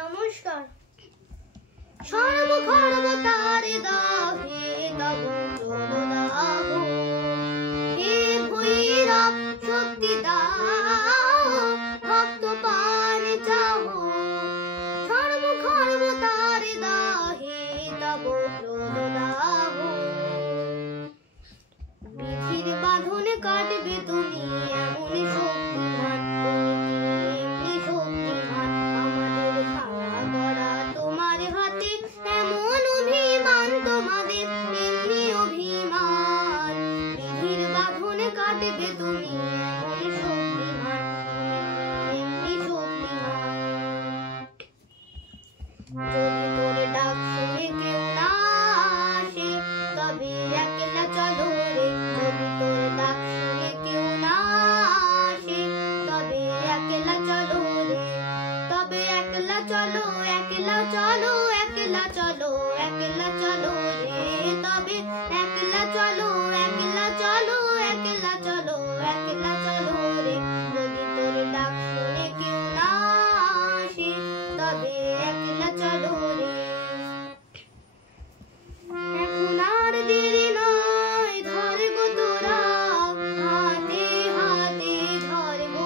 নমস্কার। সর্বখর্বতার দাহে তব চরণাহ, হে ভৈরব শক্তি দাও, ভক্ত পান চাহো। সর্বখর্বতার দাহে তব চরণাহ, বিধির বাঁধন কাটবে তুমি এমন শক্তিমান, এমনি শক্তিমান আমাদের খাড়া করা তোমার হাতে, এমন অভিমান তোমাদের এমনি অভিমান। বিধির বাঁধন কাটবে তুমি এমন শক্তিমান, এমনি শক্তিমান। যদি তোর ডাক শুনে কেউ না আসে, তবে একলা চলো রে। যদি তোর ডাক শুনে কেউ না আসে, তবে একলা চলো রে। তবে একলা চলো, একলা চলো, একলা চলো, একলা চলো রে। তবে একলা চলো, একলা চলো, একলা চলো, একলা চলো রে। যদি তোর ডাক শুনে কেউ না আসে, তবে একলা চলো রে। এখন আর দেরি নয়, ধর গো তোরা, হাতে হাতে ধরব।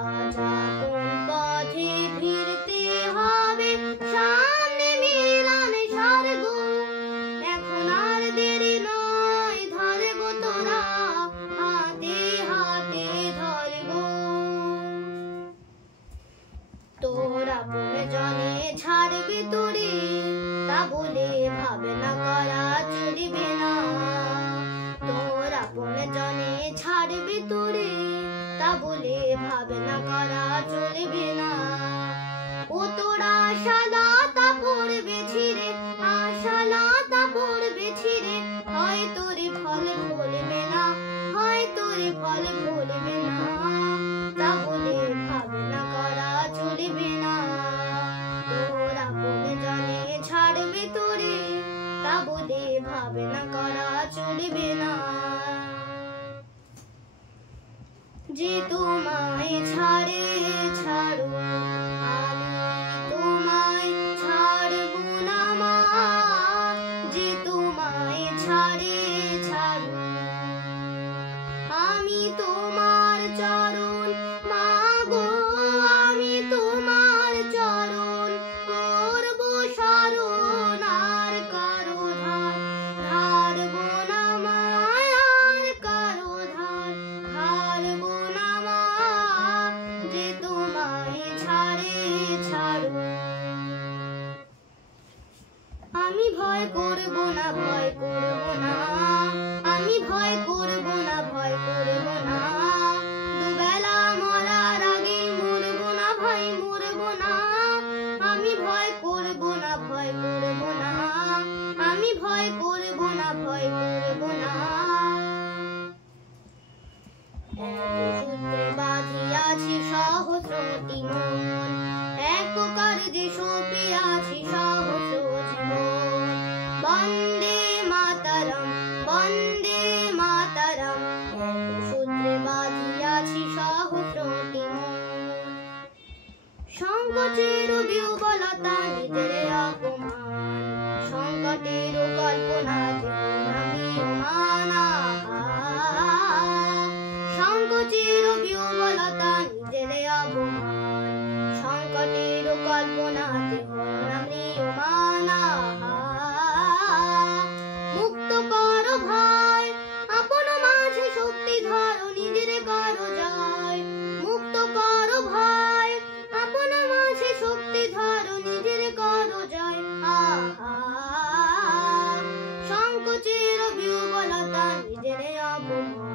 আজ আপন পথে ফিরতে হবে, সামনে মিলন স্বর্গ। এখন আর দেরি নয়, ধর গো তোরা, হাতে হাতে ধরব। তোরা আপন জনে ছাড়বে তোরে, তা বলে ভাবনা করা চলিবে না। তোর আপন জনে ছাড়বে তোরে, তা বলে ভাবনা করা চলিবে না। ও তোরা আশালতা পড়বে ছিঁড়ে, আশালতা পড়বে ছিঁড়ে, হয় তোরে ফল ফলবে না, হয় তোরে ফল ফলবে না। তা বলে ভাবনা করা চলিবে না। তোর আপন জনে ছাড়বে তোরে, তা বলে ভাবনা করা চলিবে না। যে তোমায় ছাড়ে ছাড়ো, আমি তোমায় ছাড়ব না মা। যে তোমায় ছাড়ে ছাড়ো, আমি তোমার চরণ মা গো, আমি তোমার চরণ করব শরণ। আর কারো ধার ধারব না মা, আর কারো ধার ধারব না মা। যে তোমায় ছাড়ে ছাড়ো, আমি ভয় করব না, ভয় করব না, আমি ভয় করব না, ভয় করব না। দুবেলা মরার আগে মরব না ভাই, মরব না। আমি ভয় করব না, ভয় করব না, আমি ভয় করব না, ভয় করব না। এক সূত্রে বাঁধিয়াছি সহস্রটি মন, এক কার্যে সঁপিয়াছি সহস্র জীবন। বন্দে মাতরম, বন্দে মাতরম, এক সূত্রে বাঁধিয়াছি সহস্রটি মন। সংকটের বিহ্বলতা নিজের অপমান, সংকটের কল্পনা নামিয়মান। সংকটের বিহ্বলতা নিজের অপমান, সংকটের কল্পনাতে নামিয়মান। মুক্ত করো ভয়, আপন মাঝে শক্তি ধরো, নিজের করো জয়। মুক্ত করো ভয়, আপন মাঝে শক্তি ধরো, নিজের করো জয়। সংকোচের বিহ্বলতা নিজের অপমান,